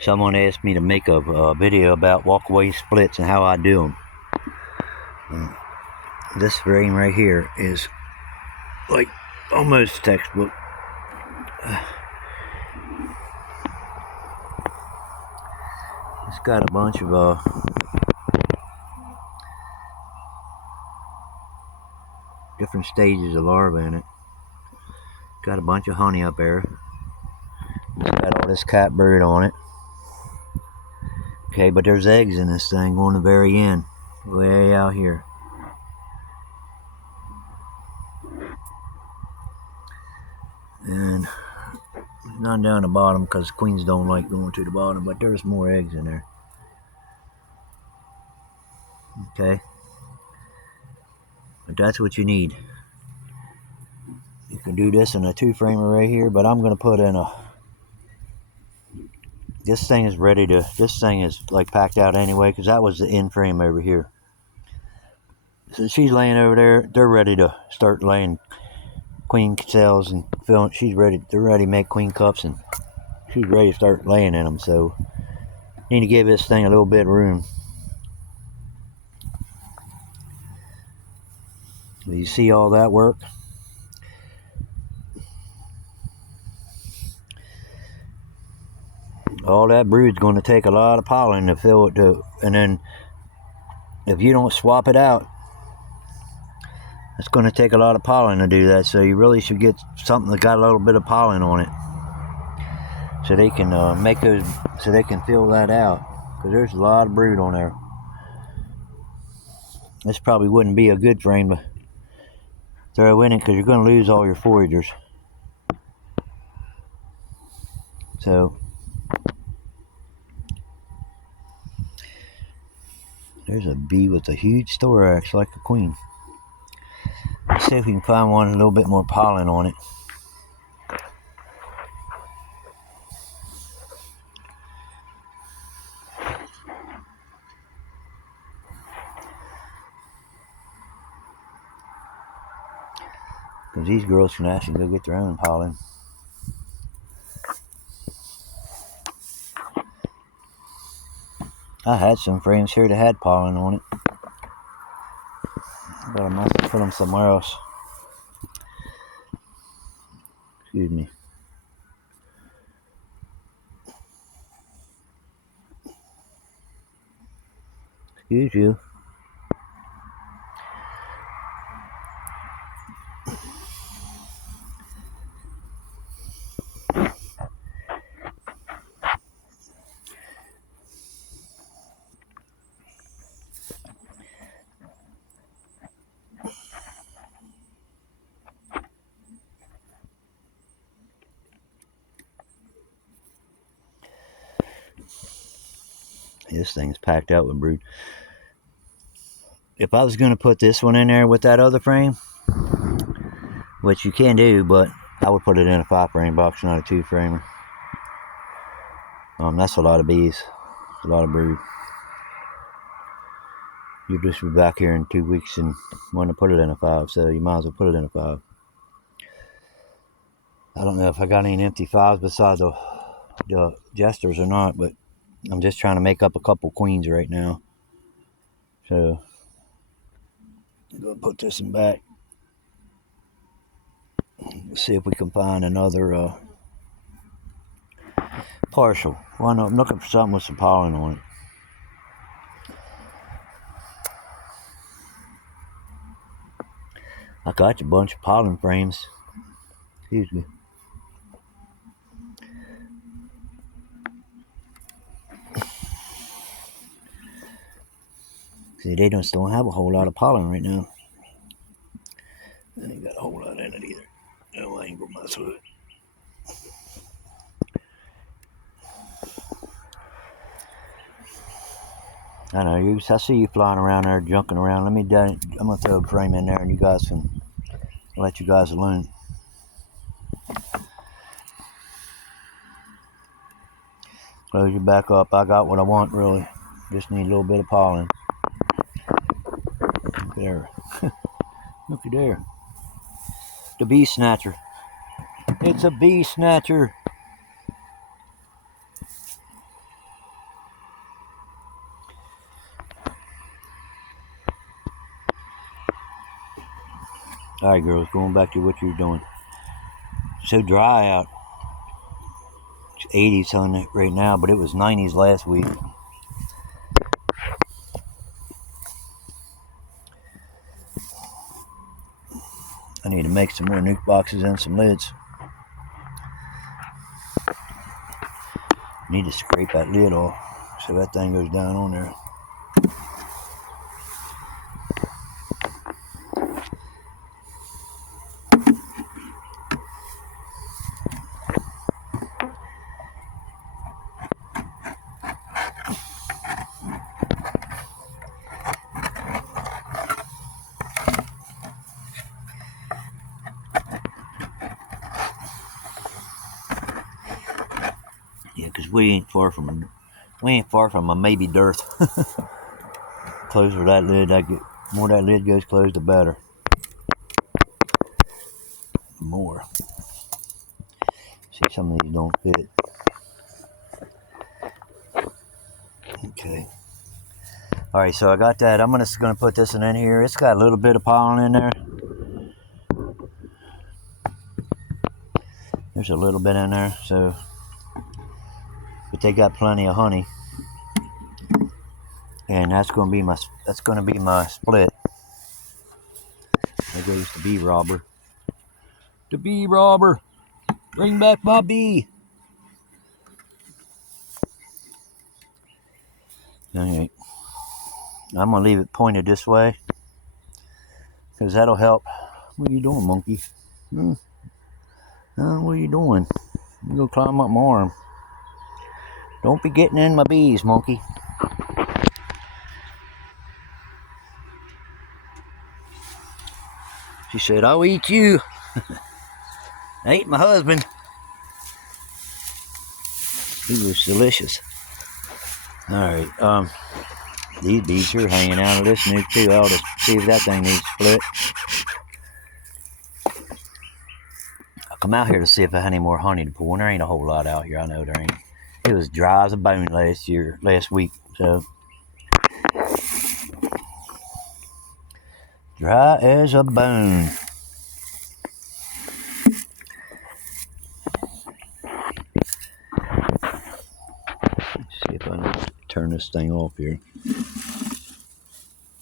Someone asked me to make a video about walkaway splits and how I do them. This frame right here is like almost textbook. It's got a bunch of different stages of larvae in it. Got a bunch of honey up there. It's got all this catbird on it. Okay, but there's eggs in this thing on the very end, way out here. And none down the bottom because queens don't like going to the bottom, but there's more eggs in there. Okay, but that's what you need. You can do this in a 2-framer right here, but I'm gonna put in a. This thing is ready to. This thing is like packed out anyway because that was the end frame over here. So she's laying over there. They're ready to start laying queen cells and filling. She's ready. They're ready to make queen cups and she's ready to start laying in them. So need to give this thing a little bit of room. You see all that work? All that brood's going to take a lot of pollen to fill it to, and then if you don't swap it out, it's going to take a lot of pollen to do that. So you really should get something that got a little bit of pollen on it, so they can make those, so they can fill that out. Because there's a lot of brood on there. This probably wouldn't be a good frame to throw in it because you're going to lose all your foragers. So there's a bee with a huge thorax like a queen. Let's see if we can find one with a little bit more pollen on it. Because these girls can actually go get their own pollen. I had some frames here that had pollen on it, but I must have put them somewhere else. Excuse me. Excuse you. This thing's packed out with brood. If I was going to put this one in there with that other frame, which you can do, but I would put it in a 5-frame box, not a 2-framer. That's a lot of bees, a lot of brood. You'll just be back here in 2 weeks and want to put it in a 5, so you might as well put it in a 5. I don't know if I got any empty 5s besides the jesters or not, but I'm just trying to make up a couple queens right now. So I'm going to put this in back. Let's see if we can find another partial. Well, no, I'm looking for something with some pollen on it. I got a bunch of pollen frames. Excuse me. See, they just don't have a whole lot of pollen right now. They ain't got a whole lot in it either. No, I ain't gonna mess with it. I know, I see you flying around there, junking around. I'm gonna throw a frame in there and you guys can let you guys alone. Close your back up. I got what I want, really. Just need a little bit of pollen. Look there. Looky there. The bee snatcher. It's a bee snatcher. Alright, girls, going back to what you were doing. So dry out. It's 80s on it right now, but it was 90s last week. I need to make some more nuke boxes and some lids. Need to scrape that lid off so that thing goes down on there. Yeah, because we ain't far from a maybe dearth. Closer that lid, the more that lid goes closed, the better. More. See, some of these don't fit. Okay. All right, so I got that. I'm just gonna put this in here. It's got a little bit of pollen in there. There's a little bit in there, so but they got plenty of honey, and that's gonna be my split. There goes the bee robber. The bee robber, bring back my bee. All right, I'm gonna leave it pointed this way because that'll help. What are you doing, monkey? What are you doing? You go climb up my arm. Don't be getting in my bees, monkey. She said, I'll eat you. I ate my husband. He was delicious. Alright, these bees are hanging out of this nuke too. I'll just see if that thing needs split. I'll come out here to see if I had any more honey to pull. And there ain't a whole lot out here. I know there ain't. It was dry as a bone last week. So dry as a bone. Let's see if I can turn this thing off here.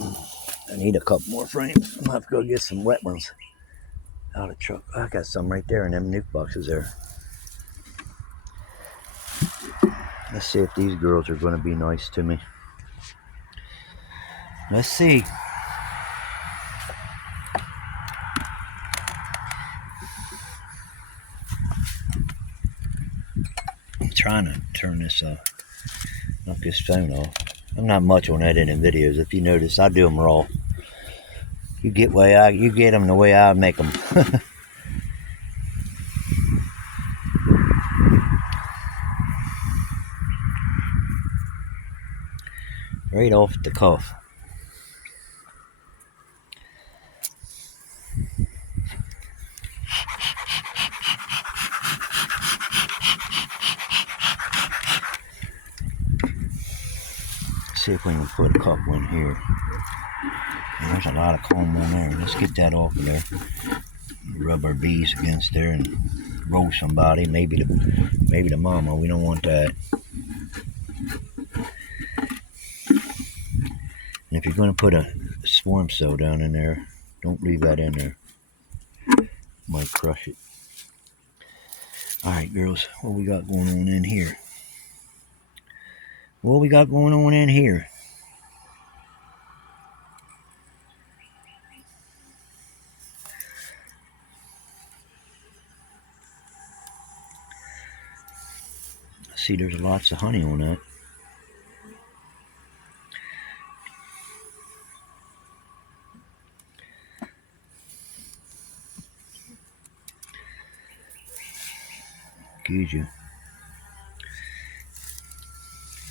I need a couple more frames. I'm gonna have to go get some wet ones out of the truck. I got some right there in them nuke boxes there. Let's see if these girls are gonna be nice to me. Let's see. I'm trying to turn this knock this phone off. I'm not much on editing videos. If you notice, I do them raw. You get them the way I make them. Right off the cuff. Let's see if we can put a couple in here. And there's a lot of comb on there. Let's get that off of there. Rub our bees against there and roll somebody. Maybe the mama. We don't want that. And if you're going to put a swarm cell down in there, don't leave that in there. Might crush it. Alright, girls, what we got going on in here? What we got going on in here? See, there's lots of honey on that. Excuse you.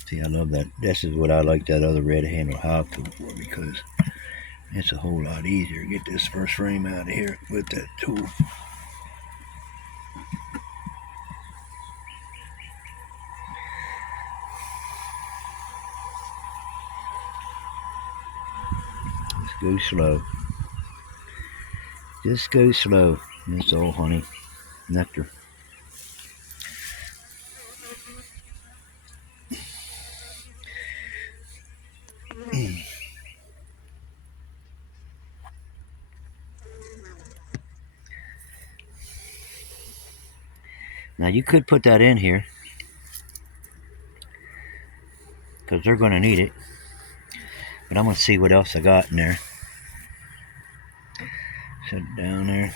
See, I love that. This is what I like that other red handle hive tool for, because it's a whole lot easier to get this first frame out of here with that tool. Let's go slow. Just go slow. It's all honey, nectar. Now you could put that in here because they're going to need it. But I'm going to see what else I got in there. Set it down there.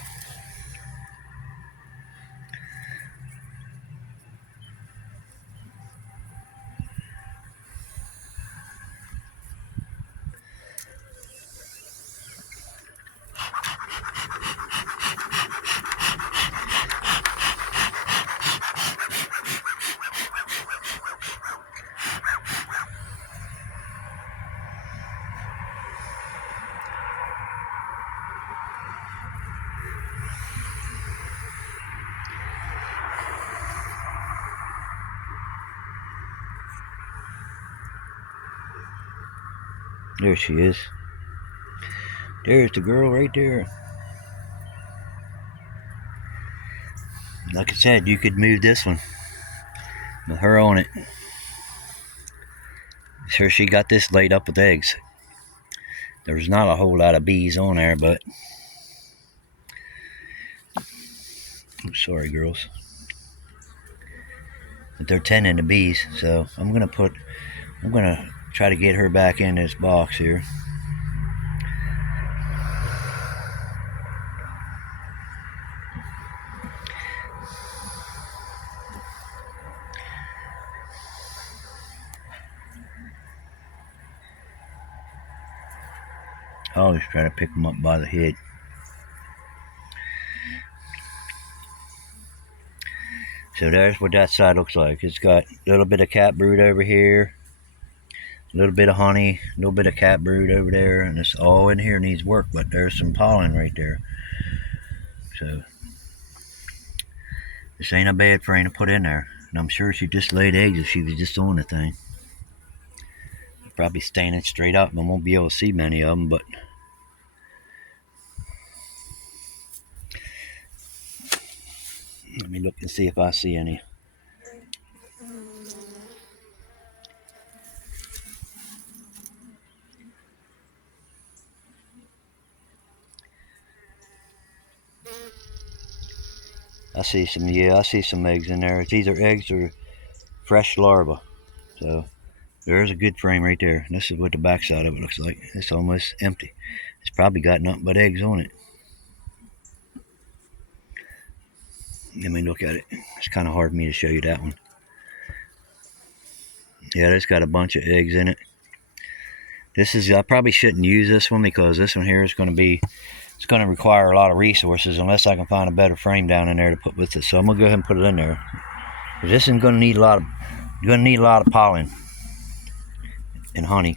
There she is. There's the girl right there. Like I said, you could move this one with her on it. Sure, she got this laid up with eggs. There's not a whole lot of bees on there, but I'm sorry, girls. But they're tending to bees, so I'm gonna try to get her back in this box here. I always try to pick them up by the head. So there's what that side looks like. It's got a little bit of cat brood over here, a little bit of honey, a little bit of cat brood over there, and it's all in here needs work, but there's some pollen right there. So this ain't a bad frame to put in there. And I'm sure she just laid eggs if she was just on the thing. Probably standing straight up, and I won't be able to see many of them, but let me look and see if I see any. I see some eggs in there. It's either eggs or fresh larvae. So there's a good frame right there. And this is what the backside of it looks like. It's almost empty. It's probably got nothing but eggs on it. Let me look at it. It's kind of hard for me to show you that one. Yeah, it's got a bunch of eggs in it. I probably shouldn't use this one because this one here is going to require a lot of resources unless I can find a better frame down in there to put with it. So I'm going to go ahead and put it in there. This is going to need a lot of pollen and honey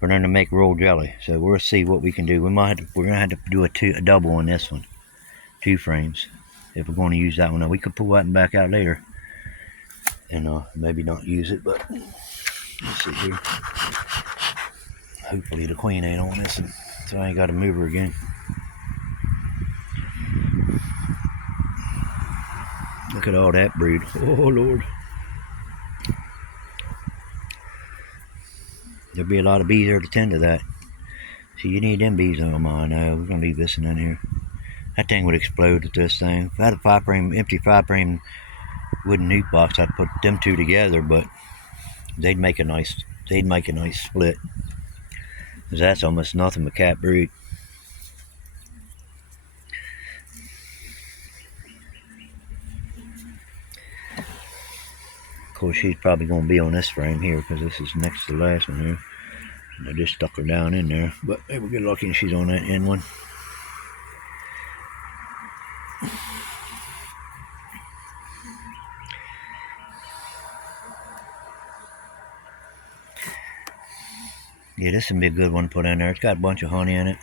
for them to make royal jelly. So we'll see what we can do. We're going to have to do a double on this one. 2 frames if we're going to use that one. Now we could pull that one back out later and maybe not use it, but let's see here. Hopefully the queen ain't on this one, so I ain't got to move her again. Look at all that brood. Oh Lord. There'll be a lot of bees there to tend to that. See, you need them bees on mine now. We're going to leave this one in here. That thing would explode with this thing. If I had a empty 5-frame wooden nuke box, I'd put them 2 together, but they'd make a nice split. Because that's almost nothing but cat brood. Of course, she's probably going to be on this frame here because this is next to the last one here. And I just stuck her down in there. But hey, we'll get lucky and she's on that end one. Yeah, this would be a good one to put in there. It's got a bunch of honey in it.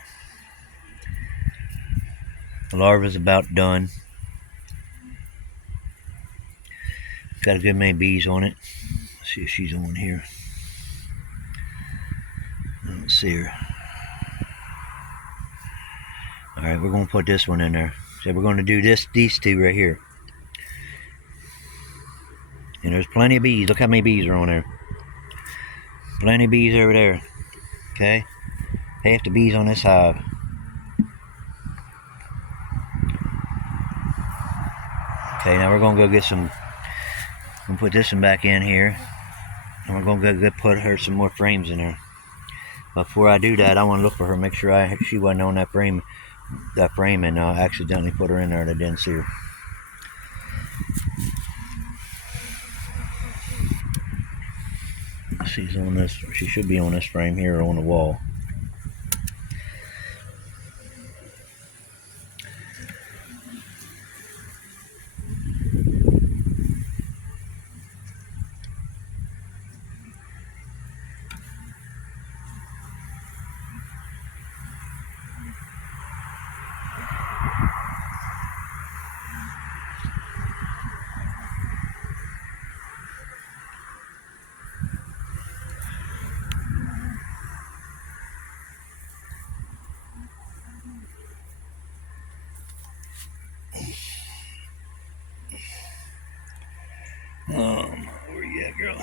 The larva's about done. It's got a good many bees on it. Let's see if she's on here. I don't see her. Alright, we're going to put this one in there. So we're going to do these two right here. And there's plenty of bees. Look how many bees are on there. Plenty of bees over there. Okay? Half the bees on this hive. Okay, now we're going to go get some... I'm going to put this one back in here. And we're going to go put her some more frames in there. Before I do that, I want to look for her, make sure she wasn't on that frame, and accidentally put her in there and I didn't see her. She's on this. She should be on this frame here or on the wall. Where you at, girl?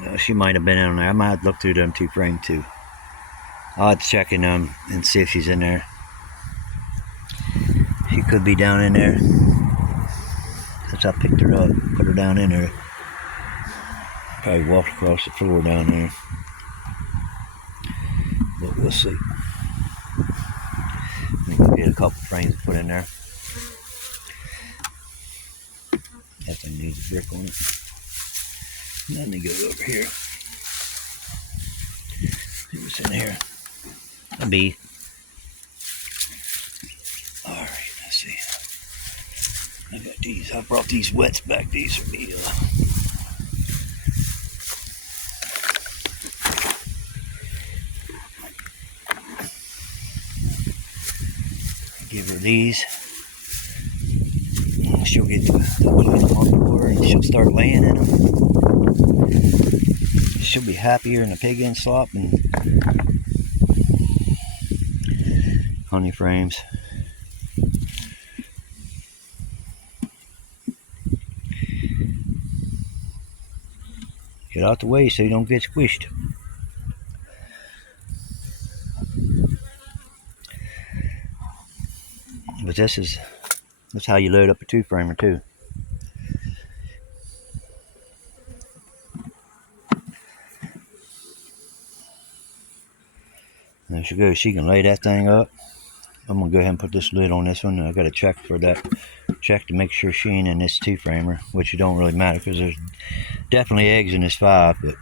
No, she might have been in there. I might have looked through them two frames too. I'll have to check in them and see if she's in there. She could be down in there. Since I picked her up, put her down in there. Probably walked across the floor down there. But we'll see. Let me get a couple frames to put in there. That thing needs a brick on it. Let me go over here. See what's in here. A bee. Alright, let's see. I got these. I brought these wets back. These are me. Give her these. She'll get the more and she'll start laying in them. She'll be happier in the pig end slop and honey frames. Get out the way so you don't get squished. But that's how you load up a 2-framer too. There she goes. She can lay that thing up. I'm gonna go ahead and put this lid on this one. I gotta check for that. Check to make sure she ain't in this 2-framer, which it don't really matter because there's definitely eggs in this 5, but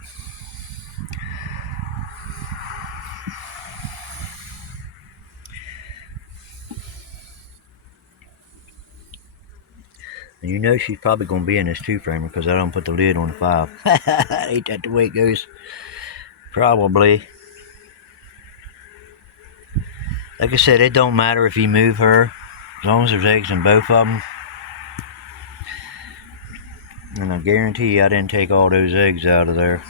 and you know she's probably gonna be in this 2-framer because I don't put the lid on the 5. Ain't that the way it goes? Probably. Like I said, it don't matter if you move her, as long as there's eggs in both of them. And I guarantee you I didn't take all those eggs out of there.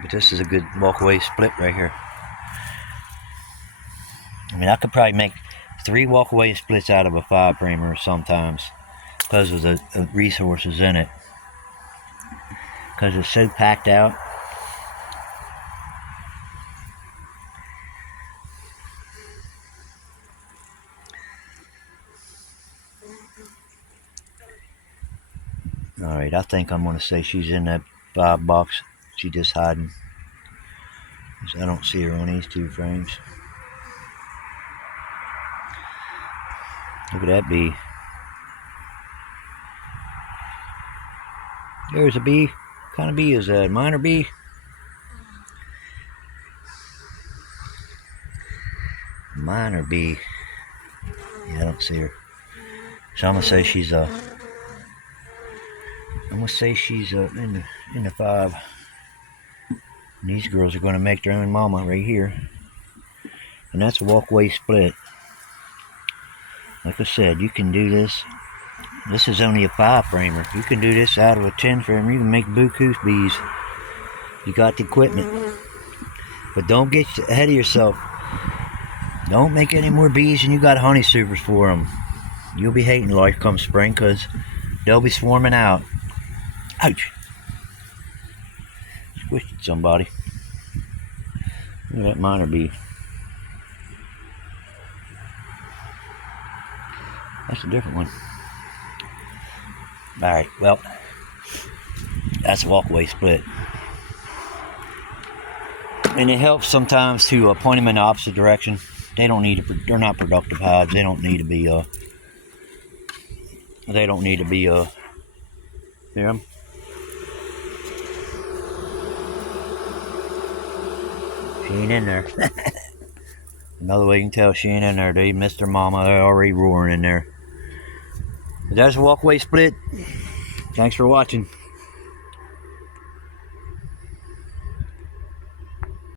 But this is a good walkaway split right here. I mean, I could probably make 3 walkaway splits out of a 5-framer sometimes because of the resources in it. Because it's so packed out. Alright, I think I'm going to say she's in that 5 box. She's just hiding. I don't see her on these 2 frames. Look at that bee. There's a bee. What kind of bee is that? Minor bee? Minor bee. Yeah, I don't see her. So I'm going to say she's in the 5. And these girls are going to make their own mama right here. And that's a walkaway split. Like I said, you can do this This is only a 5 framer. You can do this out of a 10 framer. You can make buku bees. You got the equipment. But don't get ahead of yourself. Don't make any more bees than you got honey supers for them. You'll be hating life come spring because they'll be swarming out. Ouch! Squished at somebody. Look at that miner bee. That's a different one. Alright, well, that's a walkway split. And it helps sometimes to point them in the opposite direction. They don't need to, they're not productive hives. They don't need to be, hear them? She ain't in there. Another way you can tell she ain't in there. They missed their mama. They're already roaring in there. But there's a walkway split. Thanks for watching.